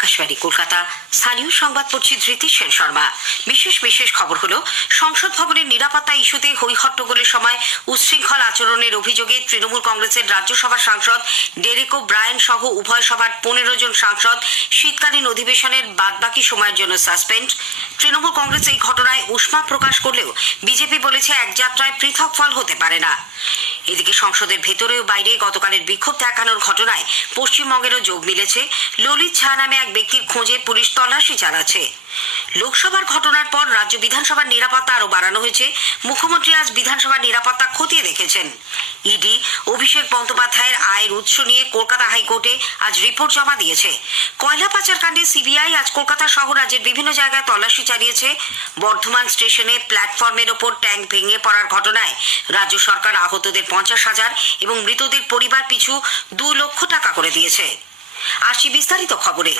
আকাশবাণী কলকাতা। স্থানীয় সংবাদ পড়ছি ধৃতি সেন শর্মা। বিশেষ খবর হলো, সংসদ ভবনের নিরাপত্তা ইস্যুতে হইহট্টগোলের সময় উচ্ছৃঙ্খল আচরণের অভিযোগে তৃণমূল কংগ্রেসের রাজ্যসভার সাংসদ ডেরেক ওব্রায়েন সহ উভয় সভার 15 জন সাংসদ শীতকালীন অধিবেশনের বাদবাকি সময়ের জন্য সাসপেন্ড। তৃণমূল কংগ্রেস এই ঘটনায় উষ্মা প্রকাশ করলেও বিজেপি বলেছে এক যাত্রায় পৃথক ফল হতে পারে না। এদিকে সংসদের ভেতরে ও বাইরে গতকালের বিক্ষোভ দেখানোর ঘটনায় পশ্চিমবঙ্গেরও যোগ মিলেছে। ললিত ঝা নামে এক ব্যক্তির খোঁজে পুলিশ তল্লাশি চালাচ্ছে। লোকসভার ঘটনার পর রাজ্য বিধানসভার নিরাপত্তা আরও বাড়ানো হয়েছে। মুখ্যমন্ত্রী আজ বিধানসভার নিরাপত্তা খতিয়ে দেখেছেন। ইডি অভিষেক বন্দ্যোপাধ্যায়ের আয়ের উৎস নিয়ে কলকাতা হাইকোর্টে আজ রিপোর্ট জমা দিয়েছে। কয়লা পাচার কাণ্ডে সিবিআই আজ কলকাতা সহ রাজ্যের বিভিন্ন জায়গায় তল্লাশি চালিয়েছে। বর্ধমান স্টেশনে প্ল্যাটফর্মের ওপর ট্যাঙ্ক ভেঙে পড়ার ঘটনায় রাজ্য সরকার আহতদের 50,000 এবং মৃতদের পরিবার পিছু 2 লক্ষ টাকা করে দিয়েছে। আসি বিস্তারিত খবরে।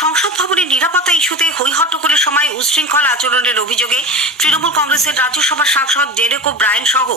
সংসদ ভবনের নিরাপত্তা ইস্যুতে হইহট্টগোলের সময় উচ্ছৃঙ্খল আচরণের অভিযোগে তৃণমূল কংগ্রেসের রাজ্যসভার সাংসদ ডেরেক ওব্রায়েন সহ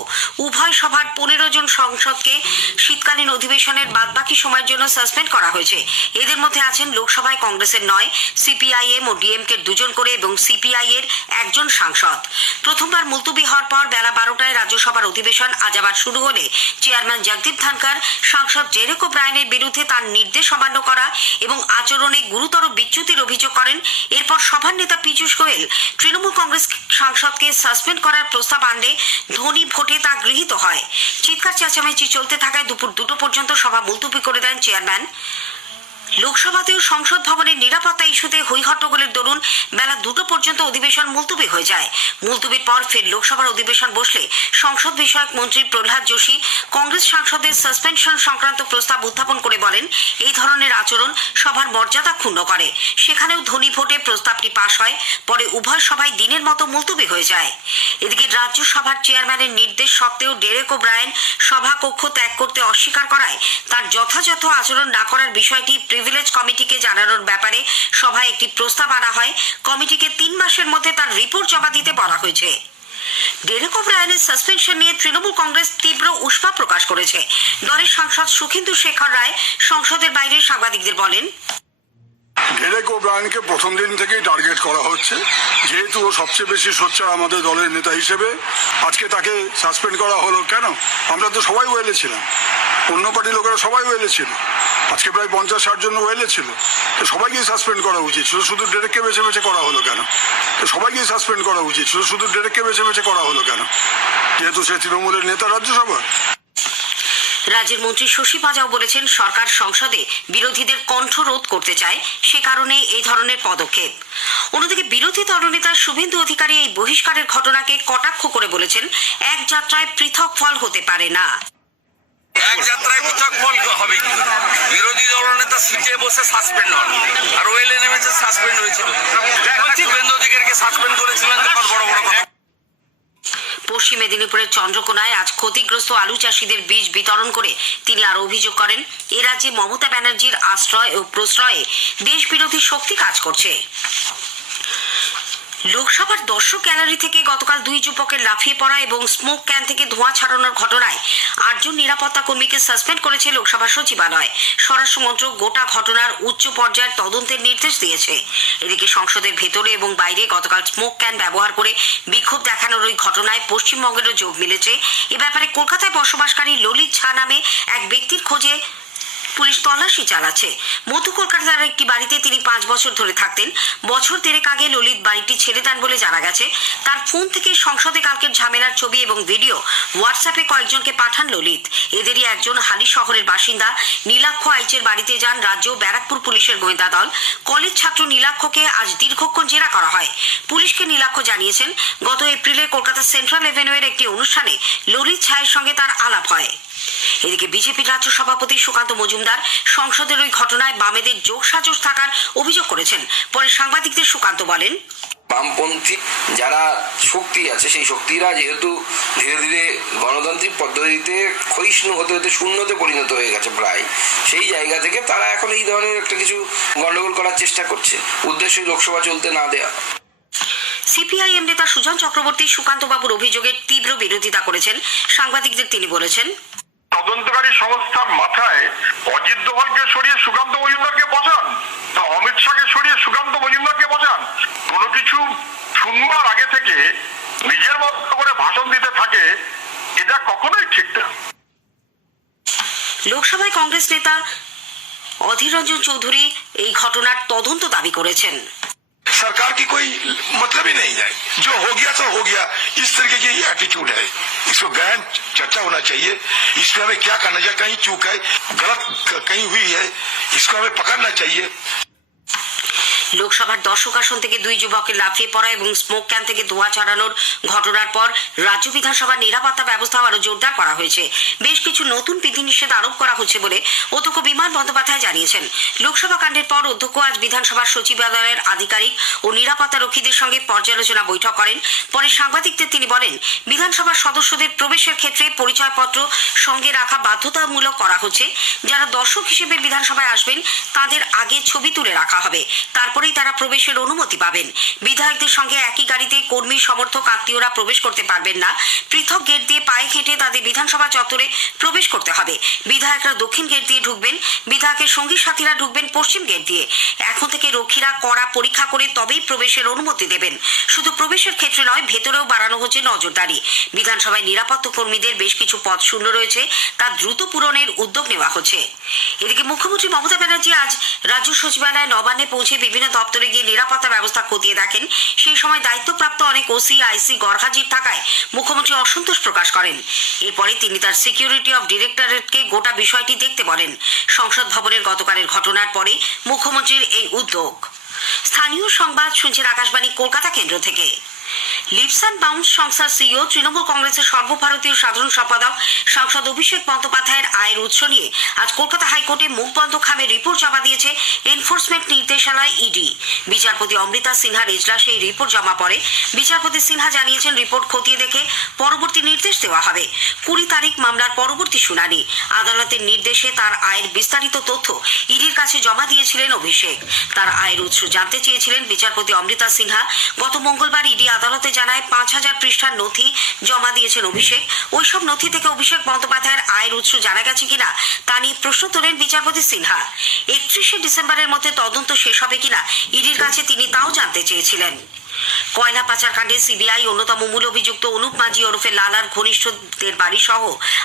উভয় সভার 15 জন সাংসদকে শীতকালীন অধিবেশনের বাদবাকি সময়ের জন্য সাসপেন্ড করা হয়েছে। এদের মধ্যে আছেন লোকসভায় কংগ্রেসের 9, সিপিআইএম ও ডিএমকের 2 জন করে এবং সিপিআই এর 1 জন সাংসদ। প্রথমবার মুলতবি হওয়ার পর বেলা 12টায় রাজ্যসভার অধিবেশন আজ আবার শুরু হলে চেয়ারম্যান জগদীপ ধনখড় সাংসদ ডেরেক ওব্রায়েনের বিরুদ্ধে তার নির্দেশ অমান্য করা এবং আচরণে গুরুতর বিচ্যুতির অভিযোগ করেন। এরপর সভার নেতা পীযূষ গোয়েল তৃণমূল কংগ্রেস সাংসদকে সাসপেন্ড করার প্রস্তাব আনলে ধ্বনি ভোটে তা গৃহীত হয়। চিৎকার চেঁচামেচি চলতে থাকায় দুপুর 2টো পর্যন্ত সভা মুলতবি করে দেন চেয়ারম্যান। লোকসভাতেও সংসদ ভবনের নিরাপত্তা ইস্যুতে হইহট্টগোলের দরুন বেলা 2টো পর্যন্ত অধিবেশন মুলতবি হয়ে যায়। মুলতবির পর ফের লোকসভার অধিবেশন বসলে সংসদ বিষয়ক মন্ত্রী প্রহ্লাদ যোশী কংগ্রেস সাংসদের সাসপেনশন সংক্রান্ত প্রস্তাব উত্থাপন করে বলেন, এই ধরনের আচরণ সভার মর্যাদা ক্ষুণ্ণ করে। সেখানেও ধ্বনি ভোটে প্রস্তাবটি পাশ হয়। পরে উভয় সভায় দিনের মতো মুলতবি হয়ে যায়। এদিকে রাজ্যসভার চেয়ারম্যানের নির্দেশ সত্ত্বেও ডেরেক ওব্রায়েন সভাকক্ষ ত্যাগ করতে অস্বীকার করায় তার যথাযথ আচরণ না করার বিষয়টি প্রিভিলেজ কমিটিকে জানানোর ব্যাপারে সভায় একটি প্রস্তাব আনা হয়। কমিটিকে 3 মাসের মধ্যে তার রিপোর্ট জমা দিতে বলা হয়েছে। ডেরেক ওব্রায়েনের সাসপেনশন নিয়ে তৃণমূল কংগ্রেস তীব্র উষ্মা প্রকাশ করেছে। দলের সাংসদ সুখেন্দু শেখর রায় সংসদের বাইরে সাংবাদিকদের বলেন, ডেরেক ওব্রায়েনকে প্রথম দিন থেকেই টার্গেট করা হচ্ছে। যেহেতু ও সবচেয়ে বেশি সোচ্চার আমাদের দলের নেতা হিসেবে, আজকে তাকে সাসপেন্ড করা হলো কেন? আমরা তো সবাই ওয়েলে ছিলাম, অন্য পার্টির লোকেরা সবাই ওয়েলে ছিল, আজকে প্রায় 50-60 জন ওয়েলে ছিল। তো সবাইকেই সাসপেন্ড করা উচিত, শুধু ডেরেককে বেছে বেছে করা হলো কেন? তো সবাইকেই সাসপেন্ড করা উচিত, শুধু ডেরেককে বেছে বেছে করা হলো কেন? যেহেতু সে তৃণমূলের নেতা রাজ্যসভার। রাজ্যের মন্ত্রী শশী পাঁজাও বলেছেন, সরকার সংসদে বিরোধীদের কণ্ঠ রোধ করতে চায়, সে কারণে এই ধরনের পদক্ষেপ। অন্যদিকে বিরোধী দলনেতা শুভেন্দু অধিকারী এই বহিষ্কারের ঘটনাকে কটাক্ষ করে বলেছেন, এক যাত্রায় পৃথক ফল হতে পারে না। এক যাত্রায় পৃথক ফল হবে কি? বিরোধী দলনেতা সিটে বসে সাসপেন্ড হন, আর ওয়েলে নেমেছে সাসপেন্ড হয়েছিল। শুভেন্দু অধিকারীকে সাসপেন্ড করেছিলেন তখন বড় বড় কথা। পশ্চিম মেদিনীপুরের চন্দ্রকোনায় আজ ক্ষতিগ্রস্ত আলু চাষিদের বীজ বিতরণ করে তিনি আরো অভিযোগ করেন, এ রাজ্যে মমতা ব্যানার্জির আশ্রয় ও প্রশ্রয়ে দেশ বিরোধী শক্তি কাজ করছে। লোকসভার দর্শক গ্যালারি থেকে গতকাল 2 যুবকের লাফিয়ে পড়া এবং স্মোক ক্যান থেকে ধোঁয়া ছাড়ানোর ঘটনায় 8 জন নিরাপত্তা কর্মীকে সাসপেন্ড করেছে লোকসভা সচিবালয়। স্বরাষ্ট্র মন্ত্রক গোটা ঘটনার উচ্চ পর্যায়ের তদন্তের নির্দেশ দিয়েছে। এদিকে সংসদের ভেতরে এবং বাইরে গতকাল স্মোক ক্যান ব্যবহার করে বিক্ষোভ দেখানোর ওই ঘটনায় পশ্চিমবঙ্গেরও যোগ মিলেছে। এ ব্যাপারে কলকাতায় বসবাসকারী ললিত ঝা নামে এক ব্যক্তির খোঁজে পুলিশ তল্লাশি চালাচ্ছে। মধ্য কলকাতার একটি বাড়িতে তিনি 5 বছর ধরে থাকতেন। বছর 3 আগে ললিত বাড়িটি ছেড়ে দেন বলে জানা গেছে। তার ফোন থেকে সংসদে কালকের ঝামেলার ছবি এবং ভিডিও হোয়াটসঅ্যাপে কয়েকজনকে পাঠান ললিত। এদেরই একজন হালি শহরের বাসিন্দা নীলাক্ষ আইচের বাড়িতে যান রাজ্য ব্যারাকপুর পুলিশের গোয়েন্দা দল। কলেজ ছাত্র নীলাক্ষকে আজ দীর্ঘক্ষণ জেরা করা হয়। পুলিশকে নীলাক্ষ জানিয়েছেন, গত এপ্রিলে কলকাতা সেন্ট্রাল এভিনিউয়ের একটি অনুষ্ঠানে ললিত ঝায়ের সঙ্গে তার আলাপ হয়। এদিকে বিজেপির রাজ্য সভাপতি সুকান্ত মজুমদার সংসদের ওই ঘটনায় বামেদের যোগসাজশ থাকার অভিযোগ করেছেন। পরে সাংবাদিকদের সুকান্ত বলেন, বামপন্থী যারা শক্তি আছে, সেই শক্তিরা যেহেতু ধীরে ধীরে গণতান্ত্রিক পদ্ধতিতে ক্ষয়িষ্ণু হতে হতে শূন্যতে পরিণত হয়ে গেছে প্রায়, সেই জায়গা থেকে তারা এখন এই ধরনের একটা কিছু গন্ডগোল করার চেষ্টা করছে, উদ্দেশ্য লোকসভা চলতে না দেওয়া। সিপিআইএম নেতা সুজন চক্রবর্তী সুকান্ত বাবুর অভিযোগের তীব্র বিরোধিতা করেছেন। সাংবাদিকদের তিনি বলেছেন, তদন্তকারী সংস্থার মাথায় অজিত দোভালকে সরিয়ে সুকান্ত মজুমদারকে বসান, তা অমিত শাকে সরিয়ে সুকান্ত মজুমদারকে বসান। কোনো কিছু শুনবার আগে থেকে নিজের মতো করে ভাষণ দিতে থাকে, এটা কখনোই ঠিক না। লোকসভায় কংগ্রেস নেতা অধীর রঞ্জন চৌধুরী এই ঘটনার তদন্ত দাবি করেছেন। सरकार की कोई मतलब ही नहीं है, जो हो गया तो हो गया, इस तरीके की एटीट्यूड है। इसको गहन चर्चा होना चाहिए, इसमें हमें क्या करना चाहिए, कहीं चूक है, गलत कहीं हुई है, इसको हमें पकड़ना चाहिए। লোকসভার 10 আসন থেকে 2 যুবকের লাফিয়ে পড়া এবং স্মোক ক্যান থেকে ধোঁয়া ছড়ানোর ঘটনার পর রাজ্য বিধানসভার নিরাপত্তা ব্যবস্থা আরো জোরদার করা হয়েছে। বেশ কিছু নতুন বিধিনিষেধ আরোপ করা হচ্ছে বলে অধ্যক্ষ বিমান বন্দ্যোপাধ্যায় জানিয়েছেন। লোকসভা কাণ্ডের পর অধ্যক্ষ আজ বিধানসভার সচিবালয়ের আধিকারিক ও নিরাপত্তা রক্ষীদের সঙ্গে পর্যালোচনা বৈঠক করেন। পরে সাংবাদিকদের তিনি বলেন, বিধানসভার সদস্যদের প্রবেশের ক্ষেত্রে পরিচয়পত্র সঙ্গে রাখা বাধ্যতামূলক করা হচ্ছে। যারা দর্শক হিসেবে বিধানসভায় আসবেন তাদের আগে ছবি তুলে রাখা হবে, তারপরেই তারা প্রবেশের অনুমতি পাবেন। বিধায়কদের সঙ্গে একই গাড়িতে কর্মী সমর্থক আত্মীয়রা প্রবেশ করতে পারবেন না। পৃথক গেট দিয়ে পায়ে হেঁটে তাদের বিধানসভা চত্বরে প্রবেশ করতে হবে। বিধায়করা দক্ষিণ গেট দিয়ে ঢুকবেন, বিধায়কের সঙ্গী সাথীরা ঢুকবেন পশ্চিম গেট দিয়ে। এখন থেকে রক্ষীরা কড়া পরীক্ষা করে তবেই প্রবেশের অনুমতি দেবেন। শুধু প্রবেশের ক্ষেত্রে নয়, ভেতরেও বাড়ানো হচ্ছে নজরদারি। বিধানসভায় নিরাপত্তা কর্মীদের বেশ কিছু পদ শূন্য রয়েছে, তা দ্রুত পূরণের উদ্যোগ নেওয়া হচ্ছে। এদিকে মুখ্যমন্ত্রী মমতা ব্যানার্জি আজ রাজ্য সচিবালয় নবান্নে পৌঁছে বিভিন্ন দপ্তরে গিয়ে নিরাপত্তা ব্যবস্থা খতিয়ে দেখেন। সেই সময় দায়িত্বপ্রাপ্ত অনেক ওসি আইসি গরহাজির থাকায় মুখ্যমন্ত্রী অসন্তোষ প্রকাশ করেন। এরপরে তিনি তার সিকিউরিটি অফ ডিরেক্টরেটকে গোটা বিষয়টি দেখতে বলেন। সংসদ ভবনের গতকালের ঘটনার পরে মুখ্যমন্ত্রীর এই উদ্যোগ। স্থানীয় সংবাদ শুনছেন আকাশবাণী কলকাতা কেন্দ্র থেকে। লিপস অ্যান্ড বাউন্স সংস্থার সিইও তৃণমূল কংগ্রেসের সর্বভারতীয় সাধারণ সম্পাদক সাংসদ অভিষেক বন্দ্যোপাধ্যায়ের আয়ের উৎস নিয়ে আজ কলকাতা হাইকোর্টে মুখবন্ধ খামে রিপোর্ট জমা দিয়েছে এনফোর্সমেন্ট নির্দেশালয় ইডি। বিচারপতি অমৃতা সিনহার এজলাসে এই রিপোর্ট জমা পড়ে। বিচারপতি সিনহা জানিয়েছেন, রিপোর্ট খতিয়ে দেখে পরবর্তী নির্দেশ দেওয়া হবে। 20 তারিখ মামলার পরবর্তী শুনানি। আদালতের নির্দেশে তার আয়ের বিস্তারিত তথ্য ইডির কাছে জমা দিয়েছিলেন অভিষেক। তার আয়ের উৎস জানতে চেয়েছিলেন বিচারপতি অমৃতা সিনহা। গত মঙ্গলবার ইডি আদালতে জানায় 5000 পৃষ্ঠার নথি জমা দিয়েছেন অভিষেক। ওইসব নথি থেকে অভিষেক বন্দ্যোপাধ্যায়ের আয়ের উৎস জানা গেছে কিনা তা নিয়ে প্রশ্ন তোলেন বিচারপতি সিনহা। 31শে ডিসেম্বরের মধ্যে তদন্ত শেষ হবে কিনা ইডির কাছে তিনি তাও জানতে চেয়েছিলেন। কয়লা পাচার কাণ্ডে সিবিআই অন্যতম মূল অভিযুক্ত অনুপ মাঝি ওরফে লালার ঘনিষ্ঠদের বাড়ি সহ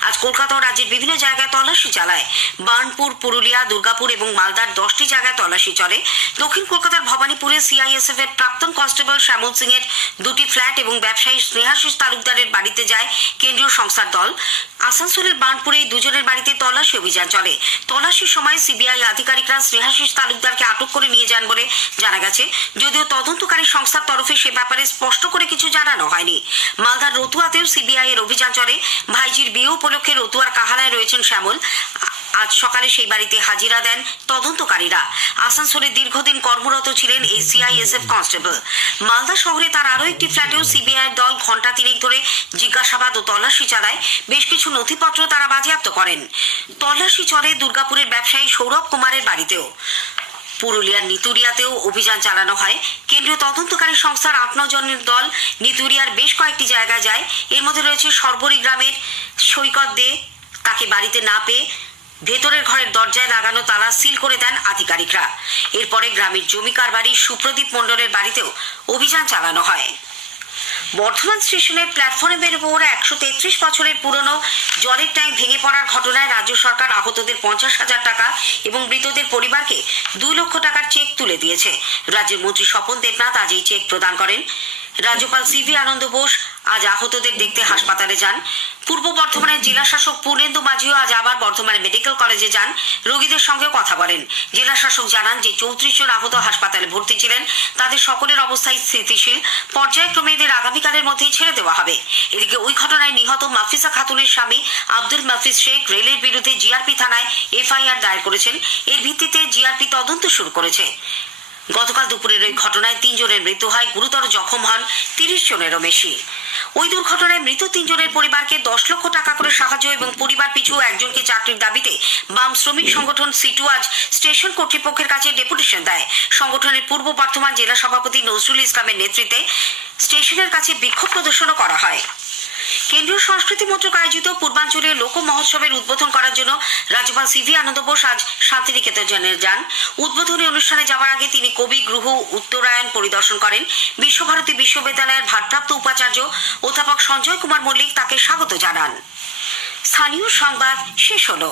আজ কলকাতা ও রাজ্যের বিভিন্ন জায়গায় তল্লাশি চালায়। বার্নপুর, পুরুলিয়া, দুর্গাপুর এবং মালদার 10টি জায়গায় তল্লাশি চলে। দক্ষিণ কলকাতার ভবানীপুরে সিআইএসএফ এর প্রাক্তন কনস্টেবল শ্যামল সিং এর 2টি ফ্ল্যাট এবং ব্যবসায়ী স্নেহাশিস তালুকদারের বাড়িতে যায় কেন্দ্রীয় সংস্থার দল। আসানসোলের বার্নপুরে দুজনের বাড়িতে তল্লাশি অভিযান চলে। তল্লাশির সময় সিবিআই আধিকারিকরা স্নেহাশিস তালুকদারকে আটক করে নিয়ে যান বলে জানা গেছে, যদিও তদন্তকারী সংস্থার তরফে সে ব্যাপারে স্পষ্ট করে কিছু জানানো হয়নি। মালদার রতুয়াতেও সিবিআই এর অভিযান চলে। ভাইজির বিয়ে উপলক্ষে রতুয়ার কাহালায় রয়েছেন শ্যামল। আজ সকালে সেই বাড়িতে হাজিরা দেন তদন্তকারীরা। আসানসোলে দীর্ঘদিন কর্মরত ছিলেন এই সিআইএসএফ কনস্টেবল। মালদা শহরে তার আরও একটি ফ্ল্যাটেও সিবিআই দল ঘণ্টা 3 ধরে জিজ্ঞাসাবাদ ও তল্লাশি চালায়। বেশ কিছু নথিপত্র তারা বাজেয়াপ্ত করেন। তল্লাশি চলে দুর্গাপুরের ব্যবসায়ী সৌরভ কুমারের বাড়িতেও। পুরুলিয়ার নিতুরিয়াতেও অভিযান চালানো হয়। কেন্দ্রীয় তদন্তকারী সংস্থার 8-9 জনের দল নিতুরিয়ার বেশ কয়েকটি জায়গায় যায়। এর মধ্যে রয়েছে সরবরি গ্রামের সৈকত দে। তাকে বাড়িতে না পেয়ে ভেতরের ঘরের দরজায় লাগানো তালা সিল করে দেন আধিকারিকরা। এরপরে গ্রামের জমিকার বাড়ি সুপ্রদীপ মণ্ডলের বাড়িতেও অভিযান চালানো হয়। বর্ধমান স্টেশনের প্ল্যাটফর্মের উপর 133 বছরের পুরনো জলের ট্যাঙ্ক ভেঙে পড়ার ঘটনায় রাজ্য সরকার আহতদের 50,000 টাকা এবং মৃতদের পরিবারকে 2 লক্ষ টাকার চেক তুলে দিয়েছে। রাজ্যের মন্ত্রী স্বপন দেবনাথ আজ এই চেক প্রদান করেন। রাজ্যপাল সিভি আনন্দ বোস আজ আহতদের দেখতে হাসপাতালে যান। পূর্ব বর্ধমানের জেলা শাসক পূর্ণেন্দু মাঝিও আজ আবার বর্ধমানের মেডিকেল কলেজে যান, রোগীদের সঙ্গে কথা বলেন। জেলা শাসক জানান যে 34 জন আহত হাসপাতালে ভর্তি ছিলেন, তাদের সকলের অবস্থায় স্থিতিশীল। পর্যায়ক্রমে এদের আগামীকালের মধ্যেই ছেড়ে দেওয়া হবে। এদিকে ওই ঘটনায় নিহত মাফিসা খাতুনের স্বামী আব্দুল মাফিজ শেখ রেলের বিরুদ্ধে জিআরপি থানায় এফআইআর দায়ের করেছেন। এর ভিত্তিতে জিআরপি তদন্ত শুরু করেছে। গতকাল দুপুরের ওই ঘটনায় 3 জনের মৃত্যু হয়, গুরুতর জখম হন 30 জনেরও বেশি। ওই দুর্ঘটনায় মৃত 3 জনের পরিবারকে 10 লক্ষ টাকা করে সাহায্য এবং পরিবার পিছু একজনকে চাকরির দাবিতে বাম শ্রমিক সংগঠন সিটু আজ স্টেশন কর্তৃপক্ষের কাছে ডেপুটেশন দেয়। সংগঠনের পূর্ব বর্ধমান জেলা সভাপতি নজরুল ইসলামের নেতৃত্বে স্টেশনের কাছে বিক্ষোভ প্রদর্শনও করা হয়। কেন্দ্রীয় সংস্কৃতি মন্ত্রক আয়োজিত পূর্বাঞ্চলীয় লোক মহোৎসবের উদ্বোধন করার জন্য রাজ্যপাল সিভি আনন্দ বোস আজ শান্তিনিকেতনে যান। উদ্বোধনী অনুষ্ঠানে যাওয়ার আগে তিনি কবি গৃহ উত্তরায়ণ পরিদর্শন করেন। বিশ্বভারতী বিশ্ববিদ্যালয়ের ভারপ্রাপ্ত উপাচার্য অধ্যাপক সঞ্জয় কুমার মল্লিক তাকে স্বাগত জানান। স্থানীয় সংবাদ শেষ হলো।